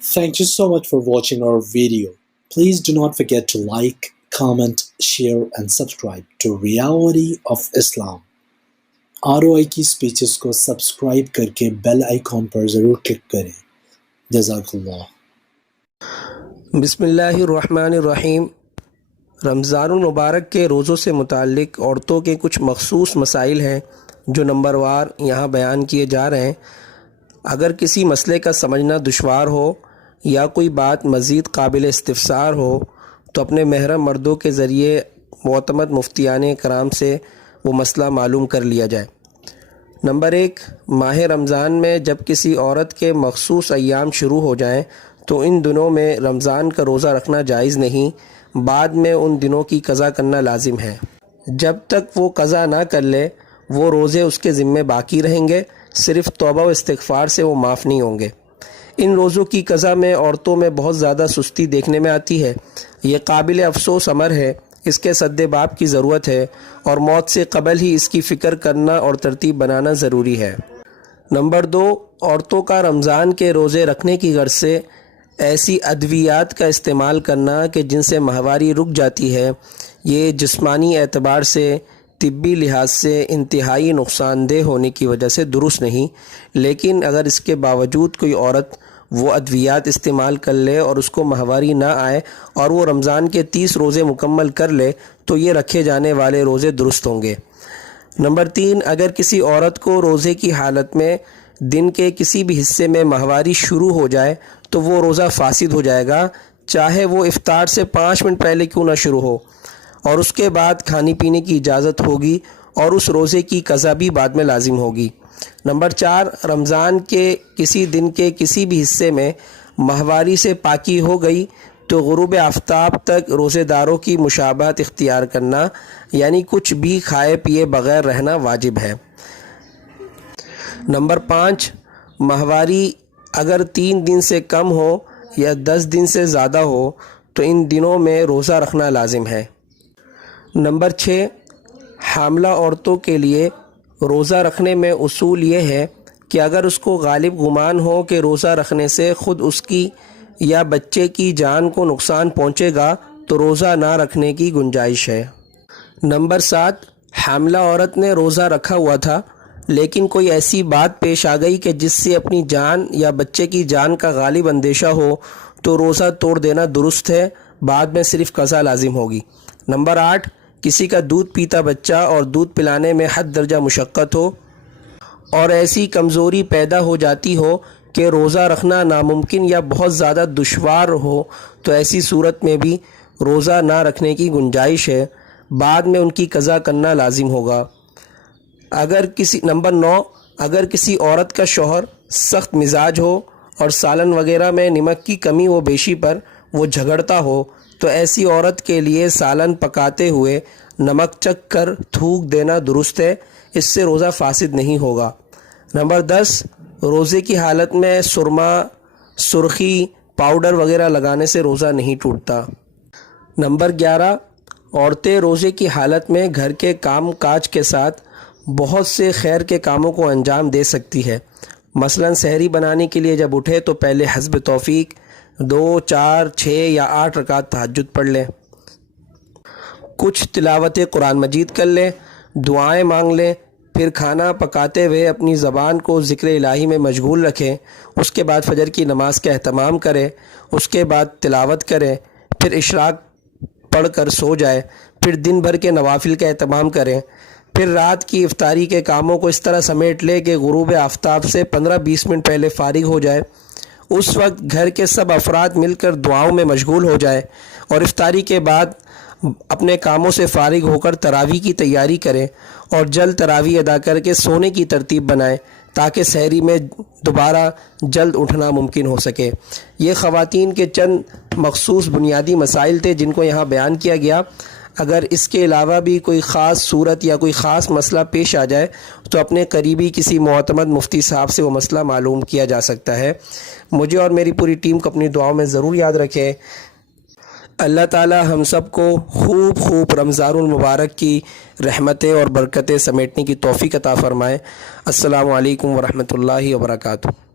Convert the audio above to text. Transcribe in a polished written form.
Thank you so much for watching our video. Please do not forget to like, comment, share and subscribe to Reality of Islam. ROI की speeches को subscribe करके bell icon पर ज़रूर click करें। जज़ाकल्लाह। बिस्मिल्लाहिर्रहमानिर्रहीम। रमज़ानुल मुबारक के रोज़ों से मुताल्लिक़ औरतों के कुछ मखसूस मसाइल हैं जो नंबर वार यहाँ बयान किए जा रहे हैं। अगर किसी मसले का समझना दुश्वार हो या कोई बात मज़ीद काबिल इस्तिफ़सार हो तो अपने महरम मर्दों के ज़रिए मोतमद मुफ्तियान कराम से वो मसला मालूम कर लिया जाए। नंबर 1, माह रमज़ान में जब किसी औरत के मखसूस अय्याम शुरू हो जाएं तो इन दिनों में रमज़ान का रोज़ा रखना जायज़ नहीं, बाद में उन दिनों की क़ज़ा करना लाजिम है। जब तक वो क़ज़ा ना कर ले वो रोज़े उसके ज़िम्मे बाकी रहेंगे, सिर्फ़ तौबा व इस्तिग़फ़ार से वो माफ़ नहीं होंगे। इन रोज़ों की क़ज़ा में औरतों में बहुत ज़्यादा सुस्ती देखने में आती है। ये काबिल अफ़सोस अमर है, इसके सद्देबाब की ज़रूरत है और मौत से क़बल ही इसकी फ़िक्र करना और तरतीब बनाना ज़रूरी है। नंबर 2, औरतों का रमज़ान के रोज़े रखने की गर्ज से ऐसी अद्वियात का इस्तेमाल करना कि जिनसे माहवारी रुक जाती है, ये जिस्मानी एतबार से तिब्बी लिहाज से इंतहाई नुकसानदेह होने की वजह से दुरुस्त नहीं। लेकिन अगर इसके बावजूद कोई औरत वो अद्वियात इस्तेमाल कर ले और उसको माहवारी ना आए और वो रमज़ान के 30 रोज़े मुकम्मल कर ले तो ये रखे जाने वाले रोज़े दुरुस्त होंगे। नंबर 3, अगर किसी औरत को रोज़े की हालत में दिन के किसी भी हिस्से में माहवारी शुरू हो जाए तो वो रोज़ा फासिद हो जाएगा, चाहे वो इफ्तार से 5 मिनट पहले क्यों ना शुरू हो, और उसके बाद खाने पीने की इजाज़त होगी और उस रोज़े की क़ज़ा भी बाद में लाजिम होगी। नंबर 4, रमज़ान के किसी दिन के किसी भी हिस्से में माहवारी से पाकी हो गई तो गुरूब आफ्ताब तक रोज़ेदारों की मुशाबहत इख्तियार करना, यानी कुछ भी खाए पिए बग़ैर रहना वाजिब है। नंबर 5, माहवारी अगर 3 दिन से कम हो या 10 दिन से ज़्यादा हो तो इन दिनों में रोज़ा रखना लाजिम है। नंबर 6, हामला औरतों के लिए रोज़ा रखने में उसूल ये है कि अगर उसको गालिब गुमान हो कि रोज़ा रखने से ख़ुद उसकी या बच्चे की जान को नुकसान पहुँचेगा तो रोज़ा ना रखने की गुंजाइश है। नंबर 7, हामला औरत ने रोज़ा रखा हुआ था लेकिन कोई ऐसी बात पेश आ गई कि जिससे अपनी जान या बच्चे की जान का गालिब अंदेशा हो तो रोज़ा तोड़ देना दुरुस्त है, बाद में सिर्फ़ क़ज़ा लाजिम होगी। नंबर 8, किसी का दूध पीता बच्चा और दूध पिलाने में हद दर्जा मुशक्क़त हो और ऐसी कमज़ोरी पैदा हो जाती हो कि रोज़ा रखना नामुमकिन या बहुत ज़्यादा दुश्वार हो तो ऐसी सूरत में भी रोज़ा ना रखने की गुंजाइश है, बाद में उनकी क़ज़ा करना लाजिम होगा। नंबर 9, अगर किसी औरत का शौहर सख्त मिजाज हो और सालन वगैरह में नमक की कमी व बेशी पर वो झगड़ता हो तो ऐसी औरत के लिए सालन पकाते हुए नमक चख कर थूक देना दुरुस्त है, इससे रोज़ा फासिद नहीं होगा। नंबर 10, रोज़े की हालत में सुरमा, सुर्खी, पाउडर वगैरह लगाने से रोज़ा नहीं टूटता। नंबर 11, औरतें रोज़े की हालत में घर के काम काज के साथ बहुत से खैर के कामों को अंजाम दे सकती है। मसलन सहरी बनाने के लिए जब उठे तो पहले हस्ब तौफीक 2, 4, 6 या 8 रकात तहज्जुद पढ़ लें, कुछ तिलावत कुरान मजीद कर लें, दुआएं मांग लें, फिर खाना पकाते हुए अपनी ज़बान को ज़िक्र इलाही में मशगूल रखें। उसके बाद फजर की नमाज का एहतमाम करें, उसके बाद तिलावत करें, फिर इशराक पढ़ कर सो जाए, फिर दिन भर के नवाफिल का एहतमाम करें, फिर रात की इफ्तारी के कामों को इस तरह समेट ले कि गुरूब आफ्ताब से 15-20 मिनट पहले फ़ारिग हो जाए। उस वक्त घर के सब अफराद मिलकर दुआओं में मशगूल हो जाए और इफ्तारी के बाद अपने कामों से फ़ारिग होकर तरावी की तैयारी करें और जल्द तरावी अदा करके सोने की तरतीब बनाएं ताकि सहरी में दोबारा जल्द उठना मुमकिन हो सके। ये ख़वातीन के चंद मखसूस बुनियादी मसाइल थे जिनको यहाँ बयान किया गया। अगर इसके अलावा भी कोई ख़ास सूरत या कोई ख़ास मसला पेश आ जाए तो अपने करीबी किसी मोअतमद मुफ्ती साहब से वो मसला मालूम किया जा सकता है। मुझे और मेरी पूरी टीम को अपनी दुआओं में ज़रूर याद रखें। अल्लाह ताला हम सब को खूब रमज़ानुल मुबारक की रहमतें और बरकतें समेटने की तौफ़ीक़ अता फ़रमाए। अस्सलामु अलैकुम व रहमतुल्लाहि व बरकातुहू।